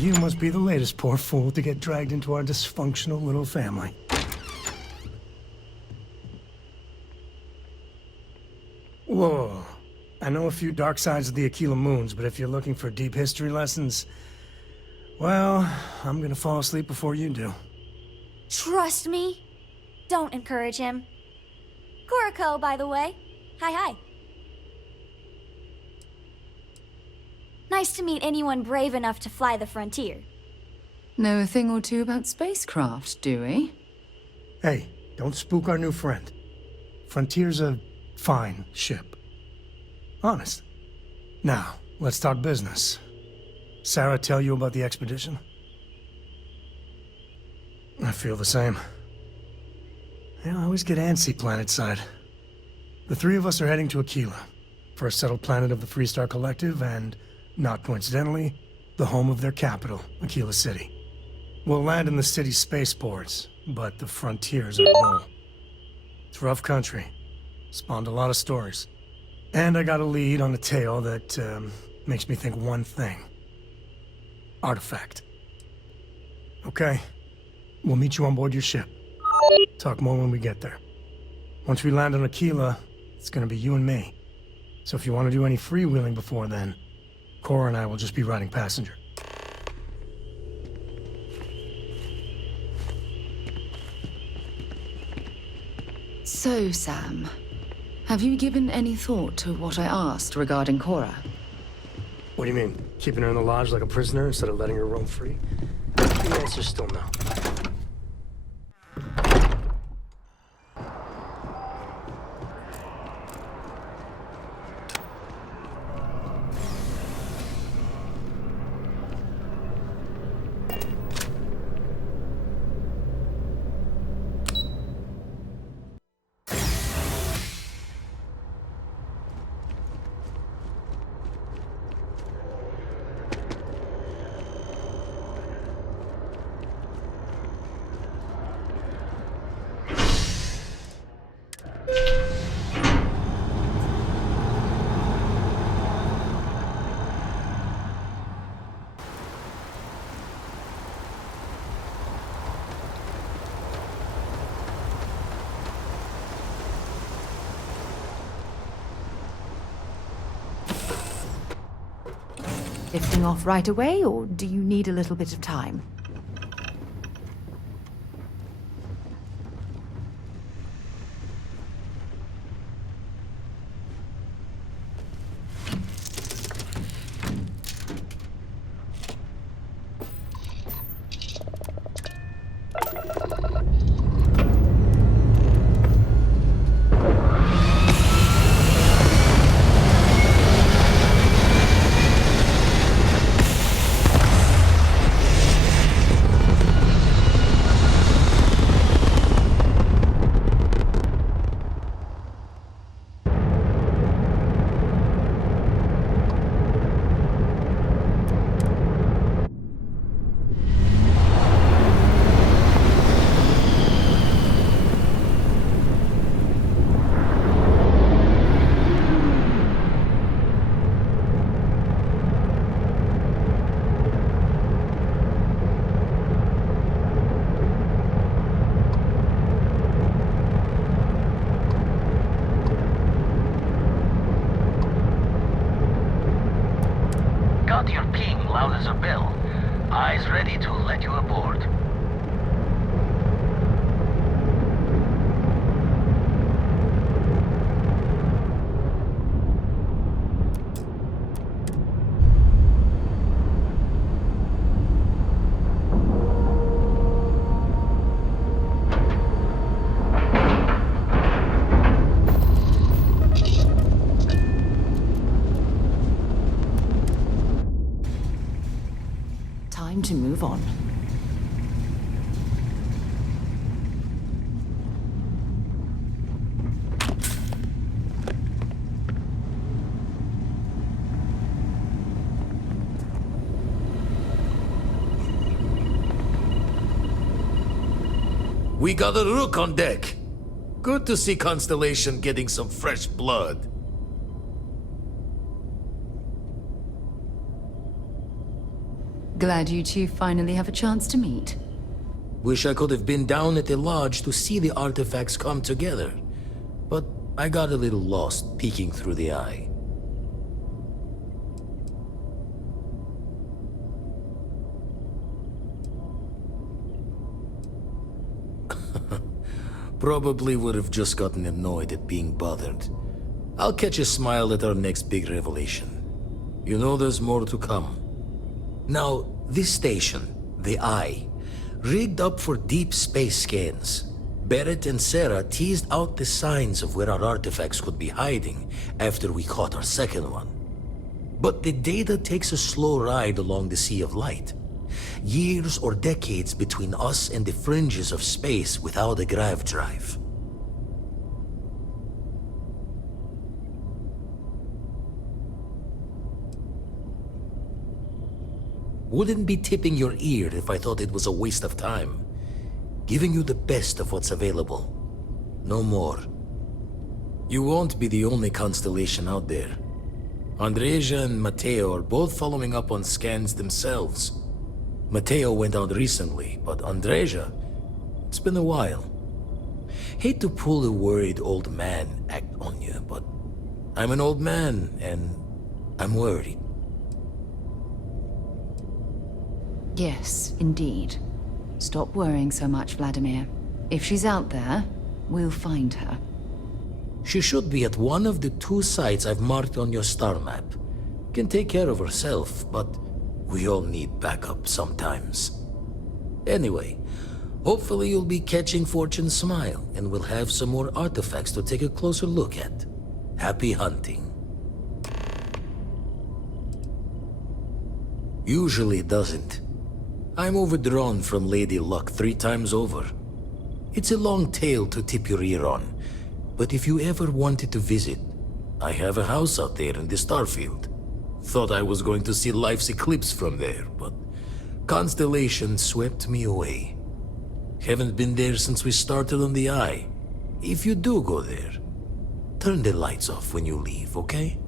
you must be the latest poor fool to get dragged into our dysfunctional little family. Whoa. I know a few dark sides of the Aquila Moons, but if you're looking for deep history lessons, well, I'm gonna fall asleep before you do. Trust me. Don't encourage him. Kuriko, by the way. Hi. Nice to meet anyone brave enough to fly the frontier. Know a thing or two about spacecraft, do we? Hey, don't spook our new friend. Frontier's a fine ship. Honest. Now, let's talk business. Sarah tell you about the expedition? I feel the same. I always get antsy planetside. The three of us are heading to Aquila, first settled planet of the Freestar Collective, and, not coincidentally, the home of their capital, Aquila City. We'll land in the city's spaceports, but the frontier's our goal. It's rough country. Spawned a lot of stories. And I got a lead on a tale that, makes me think one thing. Artifact. Okay. We'll meet you on board your ship. Talk more when we get there. Once we land on Aquila, it's gonna be you and me. So if you want to do any freewheeling before then, Cora and I will just be riding passenger. So, Sam, have you given any thought to what I asked regarding Cora? What do you mean? Keeping her in the lodge like a prisoner instead of letting her roam free? The answer's still no. Lifting off right away, or do you need a little bit of time? Got your ping loud as a bell. Eyes ready to let you aboard. Time to move on. We got a rook on deck. Good to see Constellation getting some fresh blood. Glad you two finally have a chance to meet. Wish I could have been down at the lodge to see the artifacts come together. But I got a little lost peeking through the eye. Probably would have just gotten annoyed at being bothered. I'll catch a smile at our next big revelation. You know there's more to come. Now, this station, the Eye, rigged up for deep space scans. Barrett and Sarah teased out the signs of where our artifacts could be hiding after we caught our second one. But the data takes a slow ride along the Sea of Light. Years or decades between us and the fringes of space without a grav drive. Wouldn't be tipping your ear if I thought it was a waste of time. Giving you the best of what's available. No more. You won't be the only constellation out there. Andreja and Matteo are both following up on scans themselves. Matteo went out recently, but Andreja, it's been a while. Hate to pull a worried old man act on you, but I'm an old man, and I'm worried. Yes, indeed. Stop worrying so much, Vladimir. If she's out there, we'll find her. She should be at one of the 2 sites I've marked on your star map. Can take care of herself, but we all need backup sometimes. Anyway, hopefully you'll be catching Fortune's smile, and we'll have some more artifacts to take a closer look at. Happy hunting. Usually doesn't. I'm overdrawn from Lady Luck 3 times over. It's a long tale to tip your ear on, but if you ever wanted to visit, I have a house out there in the Starfield. Thought I was going to see life's eclipse from there, but constellation swept me away. Haven't been there since we started on the Eye. If you do go there, turn the lights off when you leave, okay?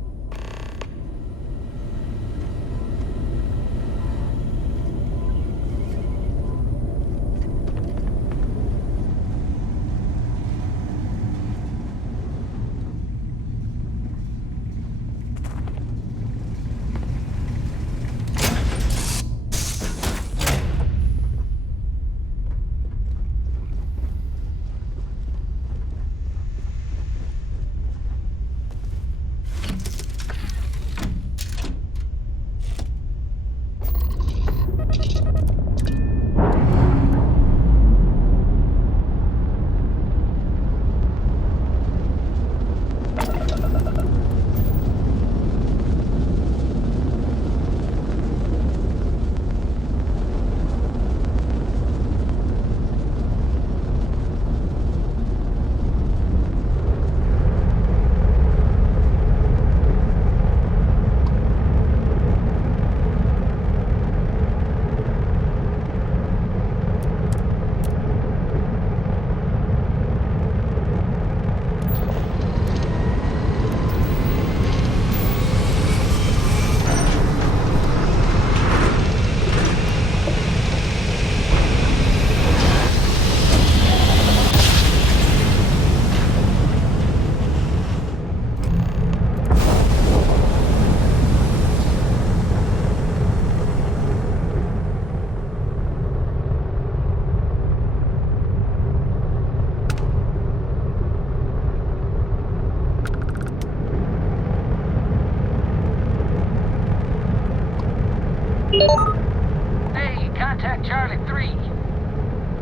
Hey, contact Charlie 3.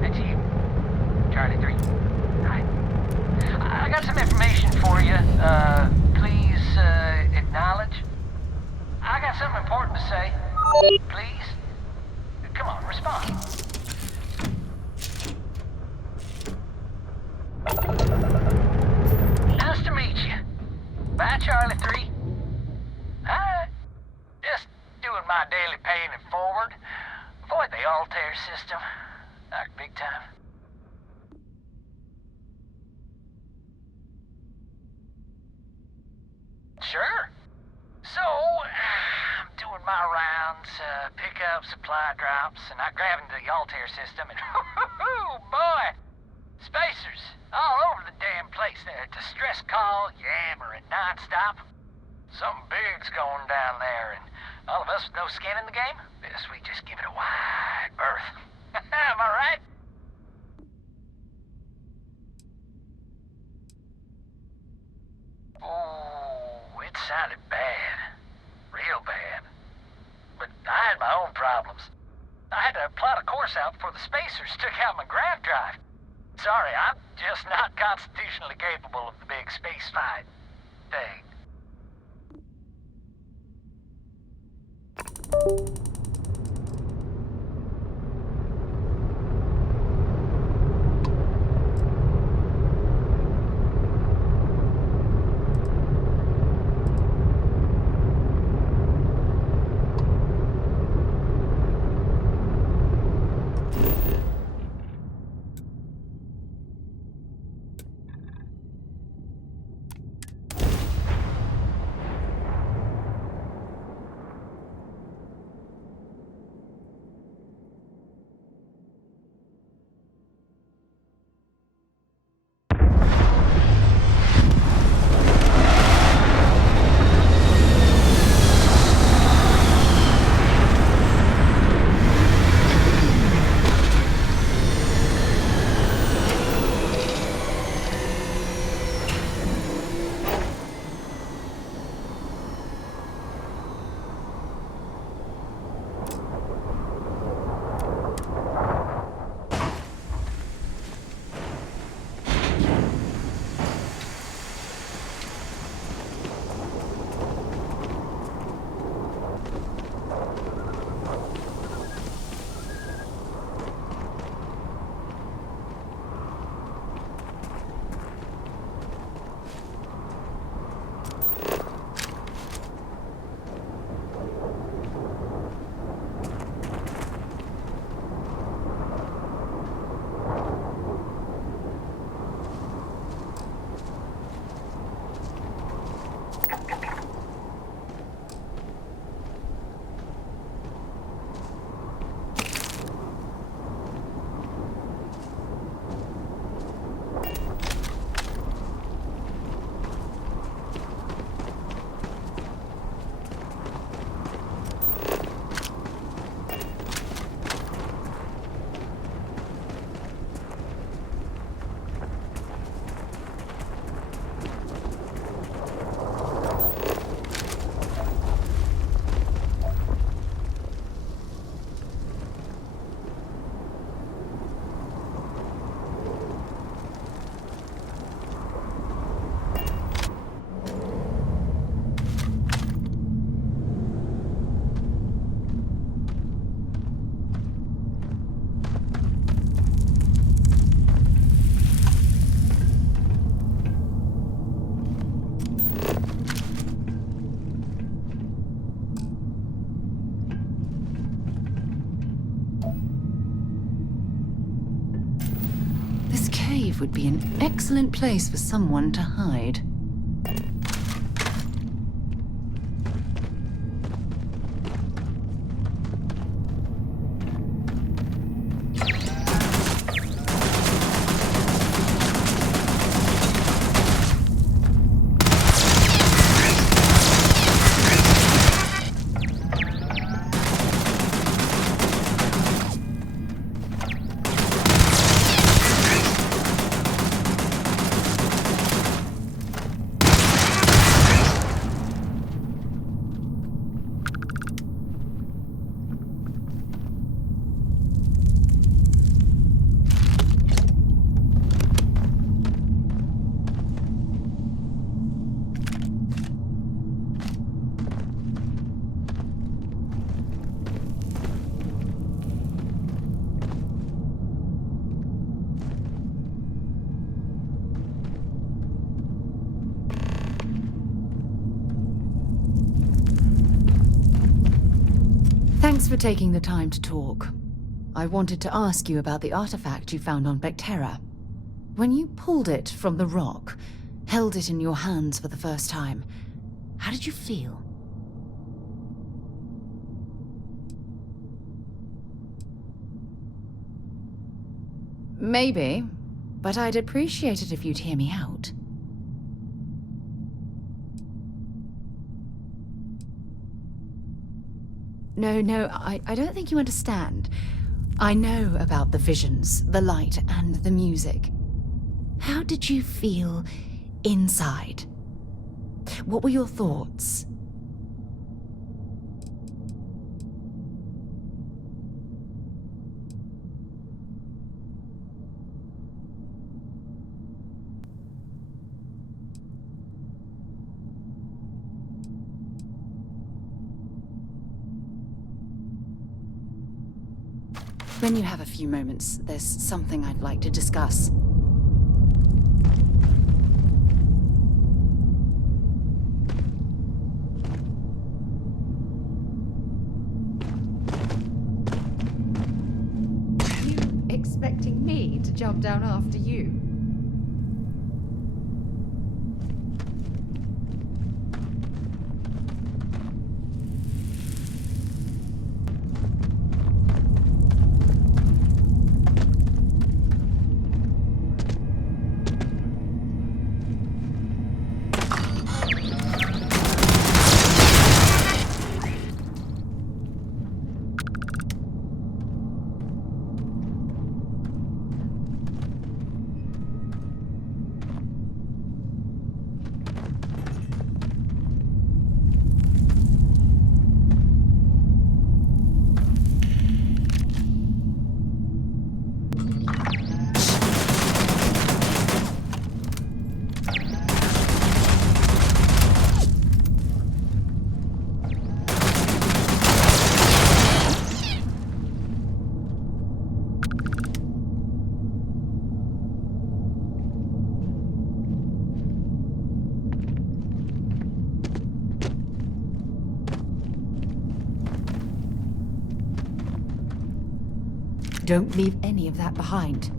That's you. Charlie 3. Hi. I got some information for you. Please, acknowledge. I got something important to say. Please? Come on, respond. Nice to meet you. Bye, Charlie 3. Hi. Just doing my daily paying it forward. Avoid the Altair system. Like big time. Sure. So, I'm doing my rounds. missions, pick up supply drops, and I grab into the Altair system, and boy, spacers all over the damn place. Distress call, yammering nonstop. Something big's going down there, and all of us with no skin in the game, best we just give it a wide berth. Am I right? Oh, it sounded bad. Real bad. But I had my own problems. I had to plot a course out before the spacers took out my grav drive. Sorry, I'm just not constitutionally capable of the big space fight thing. Would be an excellent place for someone to hide. Thanks for taking the time to talk. I wanted to ask you about the artifact you found on Bethesda. When you pulled it from the rock, held it in your hands for the first time, how did you feel? Maybe, but I'd appreciate it if you'd hear me out. No, I don't think you understand. I know about the visions, the light, and the music. How did you feel inside? What were your thoughts? When you have a few moments, there's something I'd like to discuss. Are you expecting me to jump down after you? Don't leave any of that behind.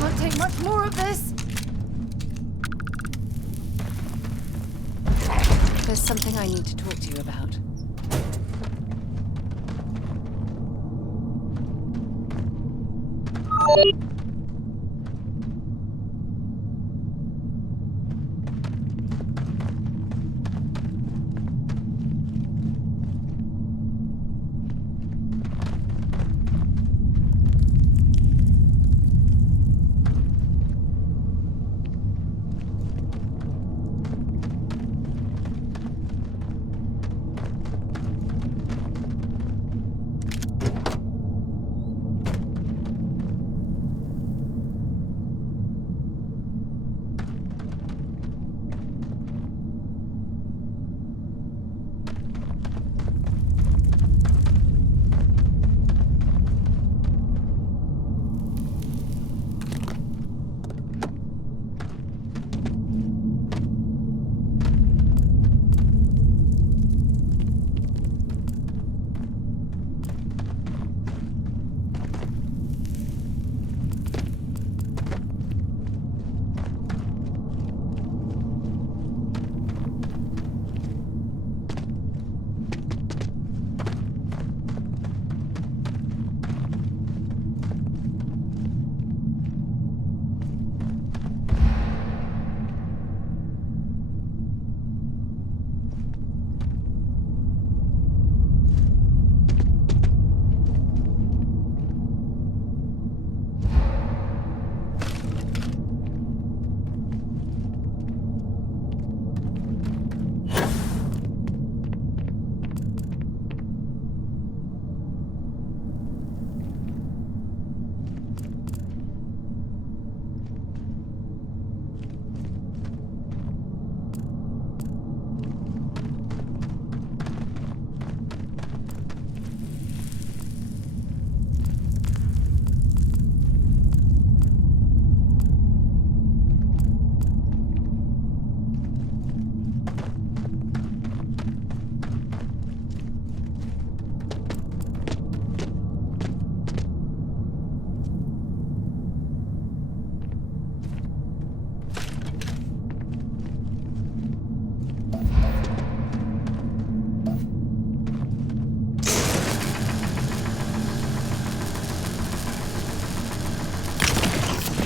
Can't take much more of this. There's something I need to talk to you about.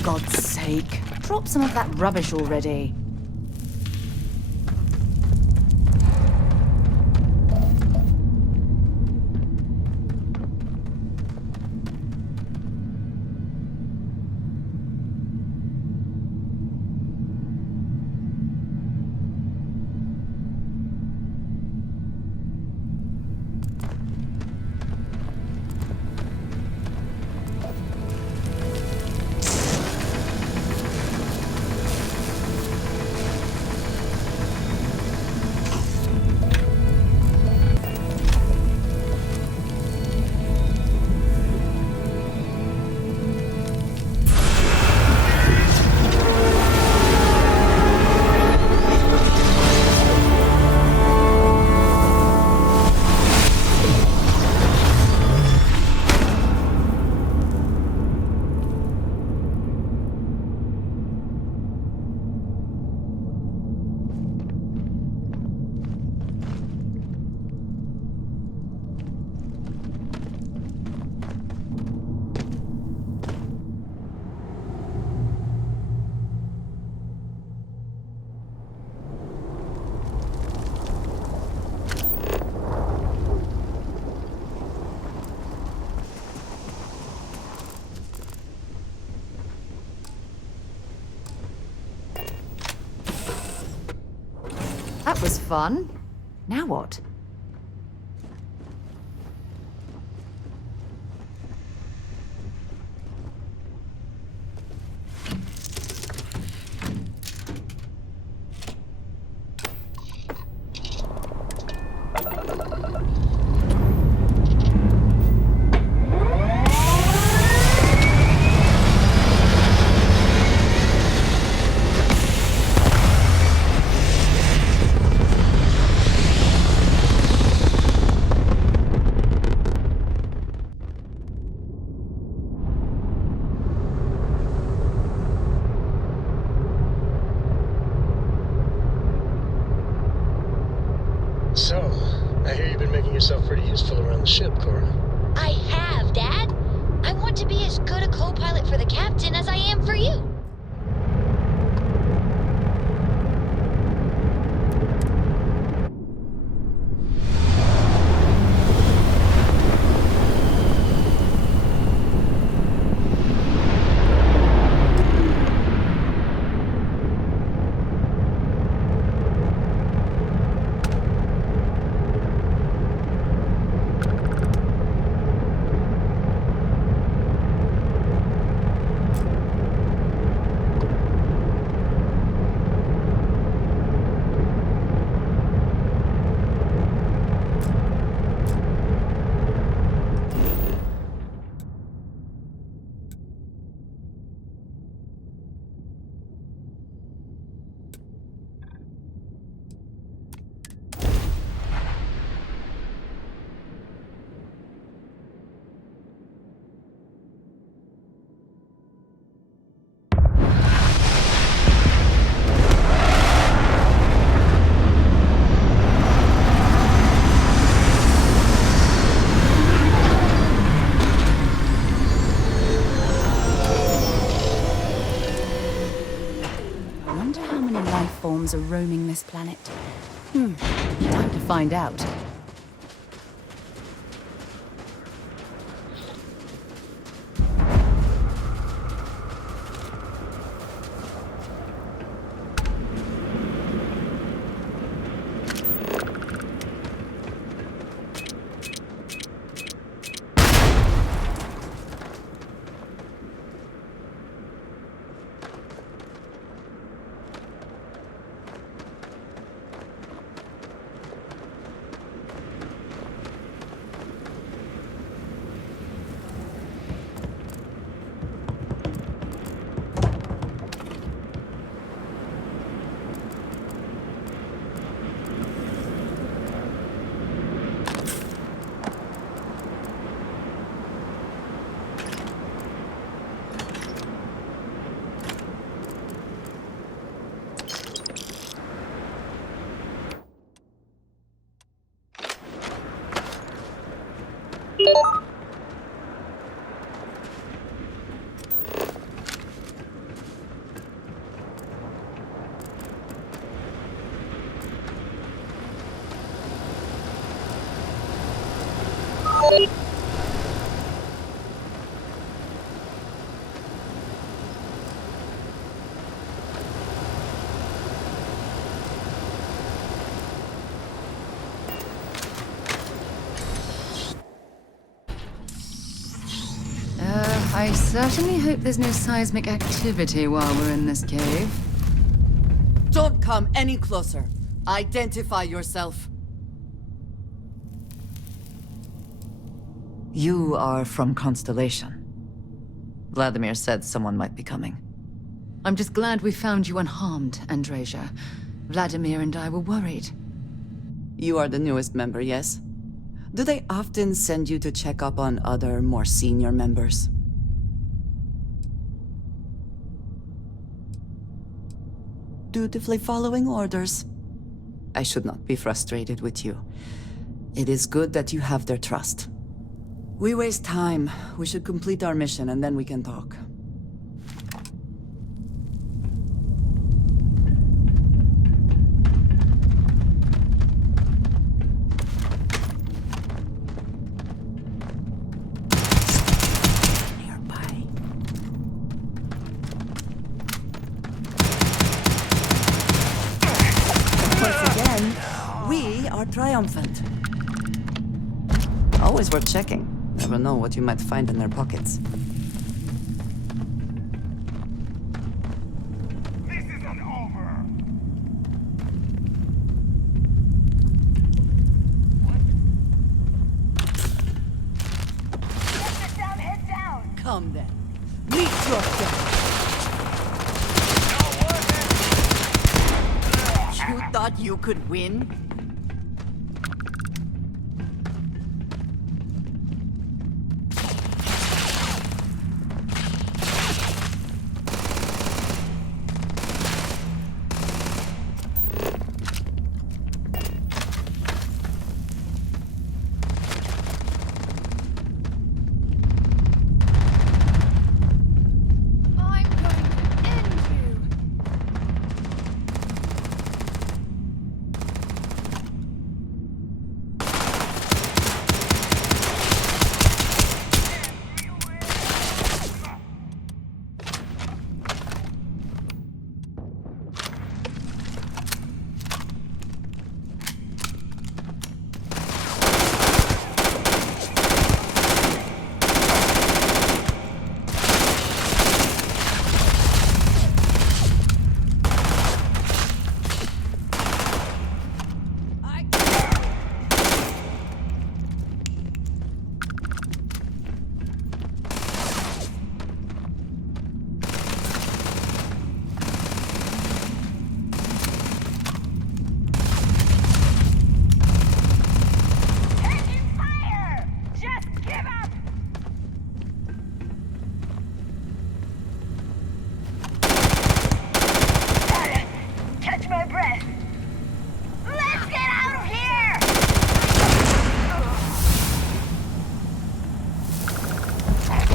God's sake, drop some of that rubbish already. That was fun. Now what? So, I hear you've been making yourself pretty useful around the ship, Cora. I have, Dad. I want to be as good a co-pilot for the captain as I am for you. Forms are roaming this planet. Time to find out. I certainly hope there's no seismic activity while we're in this cave. Don't come any closer. Identify yourself. You are from Constellation. Vladimir said someone might be coming. I'm just glad we found you unharmed, Andreja. Vladimir and I were worried. You are the newest member, yes? Do they often send you to check up on other, more senior members? Dutifully following orders. I should not be frustrated with you. It is good that you have their trust. We waste time. We should complete our mission and then we can talk. Nearby. Once again, we are triumphant. Always worth checking. Never know what you might find in their pockets. This isn't over! Get down, head down! Come then. Meet your death. You thought you could win? I'm going to end you. Taking fire! Just give up! Catch my breath. Let's get out of here! Take him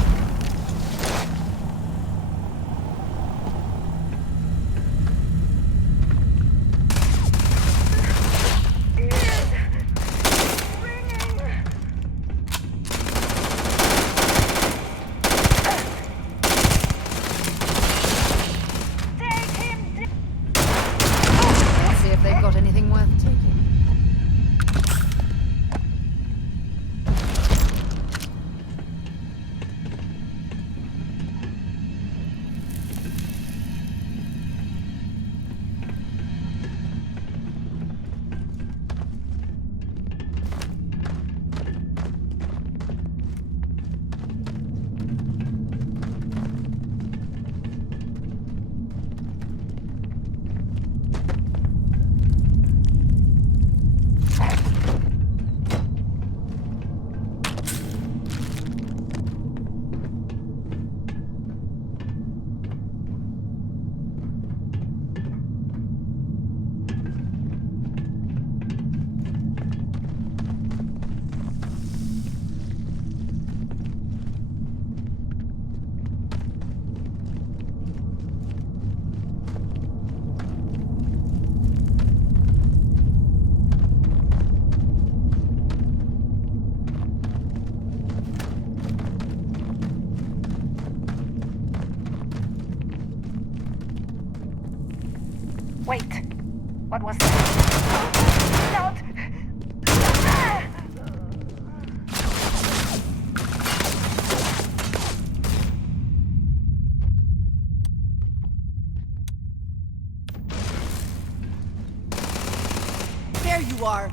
Let's see if they've got anything worth taking. Wait. What was that? Don't! There you are!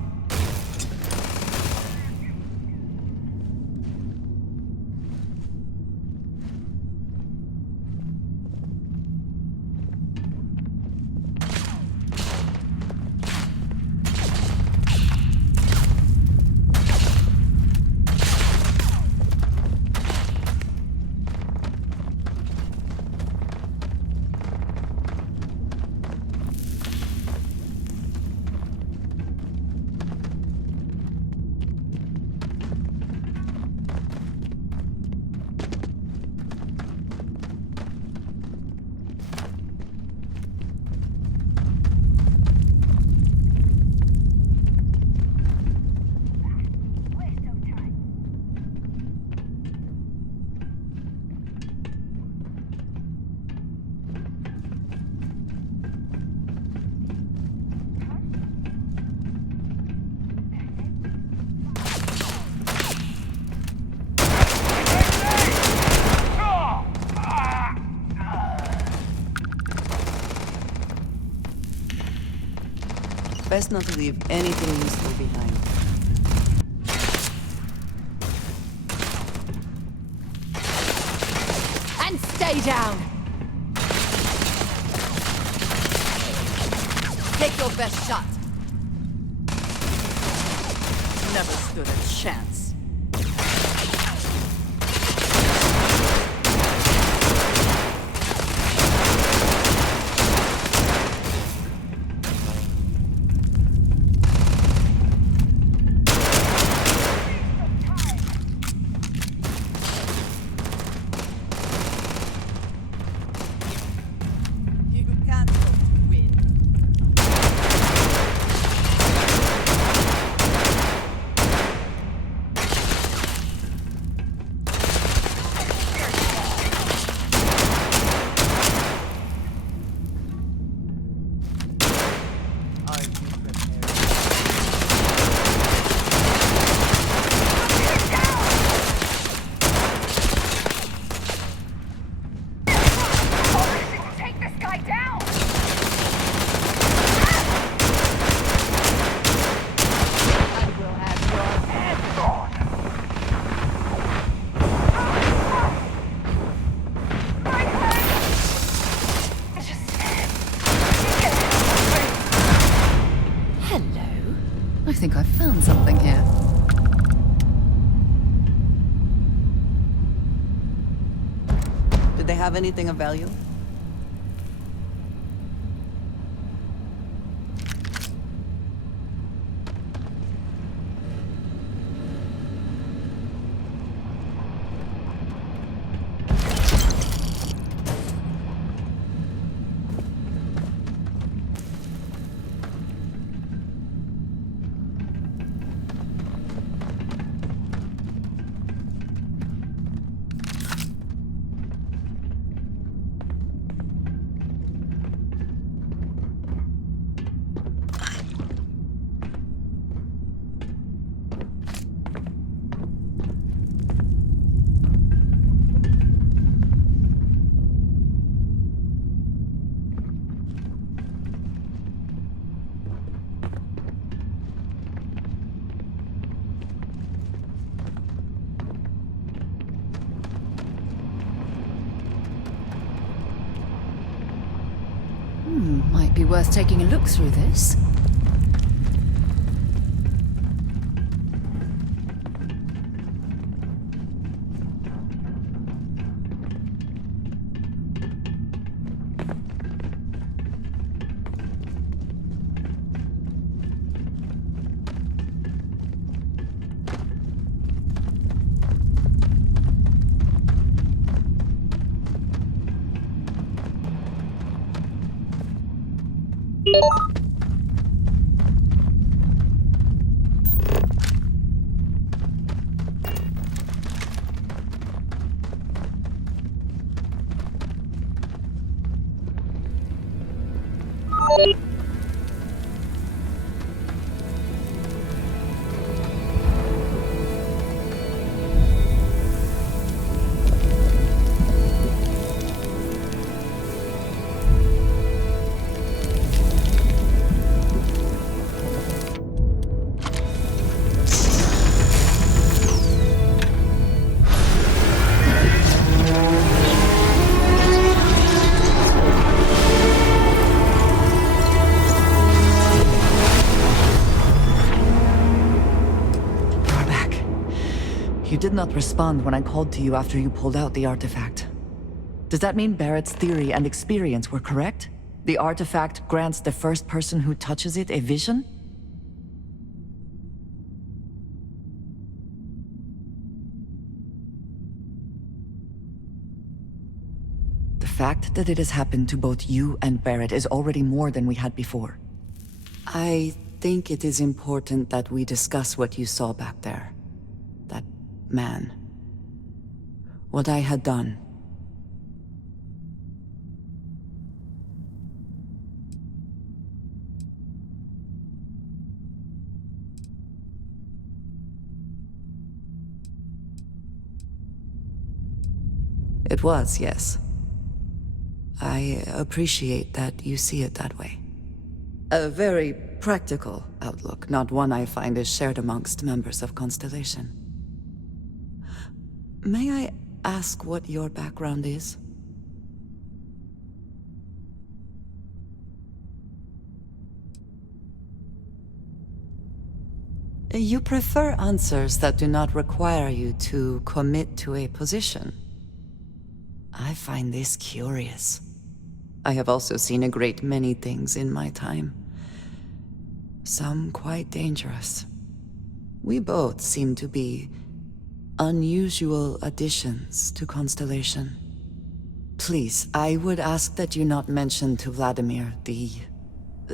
Best not to leave anything useful behind. And stay down! Take your best shot. Never stood a chance. I think I've found something here. Did they have anything of value? Might be worth taking a look through this. not respond when I called to you after you pulled out the artifact. Does that mean Barrett's theory and experience were correct? The artifact grants the first person who touches it a vision? The fact that it has happened to both you and Barrett is already more than we had before. I think it is important that we discuss what you saw back there. That man. What I had done. It was, yes. I appreciate that you see it that way. A very practical outlook, not one I find is shared amongst members of Constellation. May I ask what your background is? You prefer answers that do not require you to commit to a position. I find this curious. I have also seen a great many things in my time. Some quite dangerous. We both seem to be unusual additions to Constellation. Please, I would ask that you not mention to Vladimir the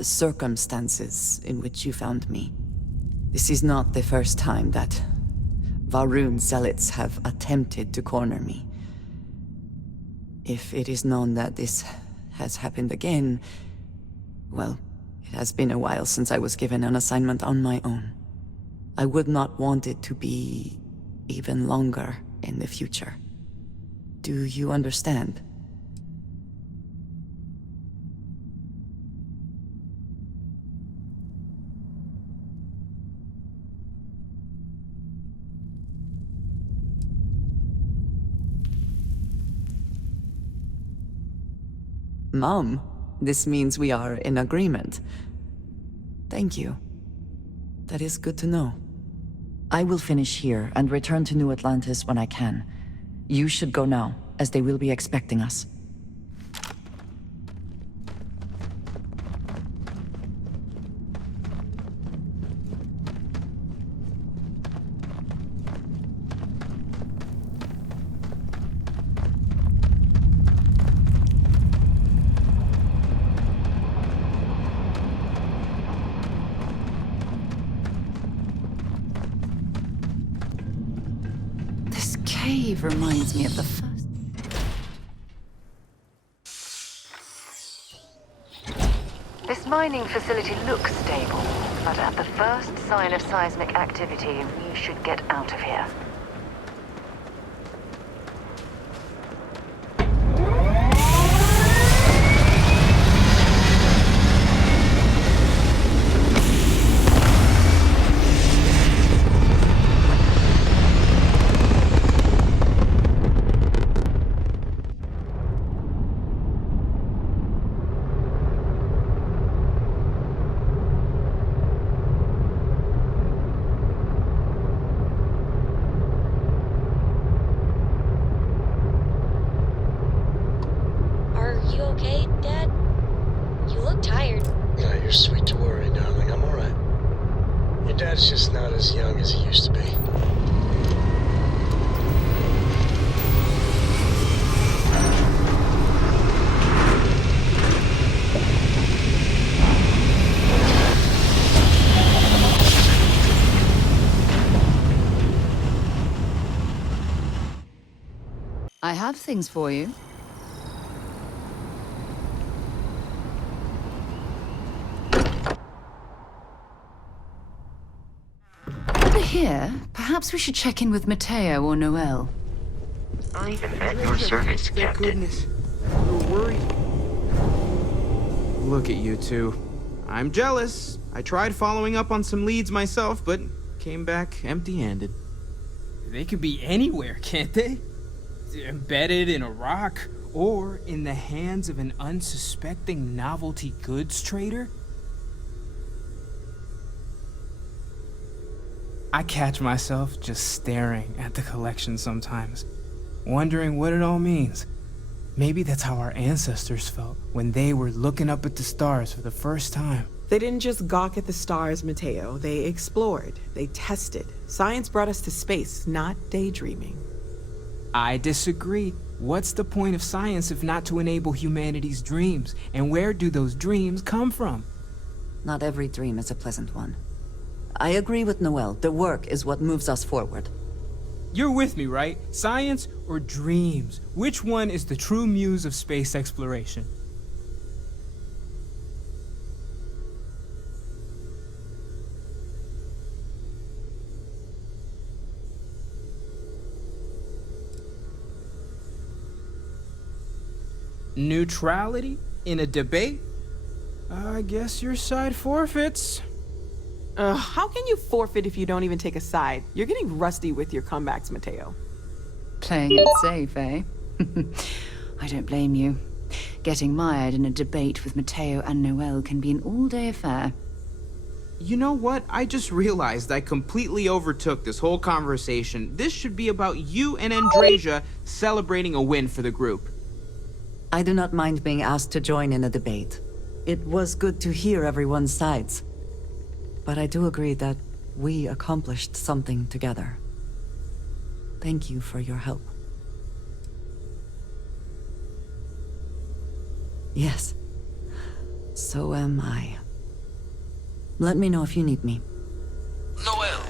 circumstances in which you found me. This is not the first time that Varun zealots have attempted to corner me. If it is known that this has happened again, well, it has been a while since I was given an assignment on my own. I would not want it to be even longer in the future. Do you understand? Mom, this means we are in agreement. Thank you. That is good to know. I will finish here and return to New Atlantis when I can. You should go now, as they will be expecting us. Reminds me of the first. This mining facility looks stable, but at the first sign of seismic activity, we should get out of here. I have things for you. Here, perhaps we should check in with Mateo or Noel. I'm at your service, Captain. You're worried. Look at you two. I'm jealous. I tried following up on some leads myself, but came back empty-handed. They could be anywhere, can't they? Embedded in a rock, or in the hands of an unsuspecting novelty goods trader? I catch myself just staring at the collection sometimes, wondering what it all means. Maybe that's how our ancestors felt when they were looking up at the stars for the first time. They didn't just gawk at the stars, Mateo. They explored. They tested. Science brought us to space, not daydreaming. I disagree. What's the point of science if not to enable humanity's dreams? And where do those dreams come from? Not every dream is a pleasant one. I agree with Noel. The work is what moves us forward. You're with me, right? Science or dreams? Which one is the true muse of space exploration? Neutrality in a debate? I guess your side forfeits. How can you forfeit if you don't even take a side? You're getting rusty with your comebacks, Mateo. Playing it safe, eh? I don't blame you. Getting mired in a debate with Mateo and Noel can be an all-day affair. You know what? I just realized I completely overtook this whole conversation. This should be about you and Andreja celebrating a win for the group. I do not mind being asked to join in a debate. It was good to hear everyone's sides. But I do agree that we accomplished something together. Thank you for your help. Yes, so am I. Let me know if you need me. Noel,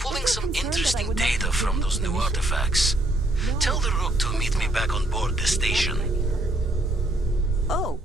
pulling some interesting data from those new artifacts. Tell the Rook to meet me back on board the station. Oh,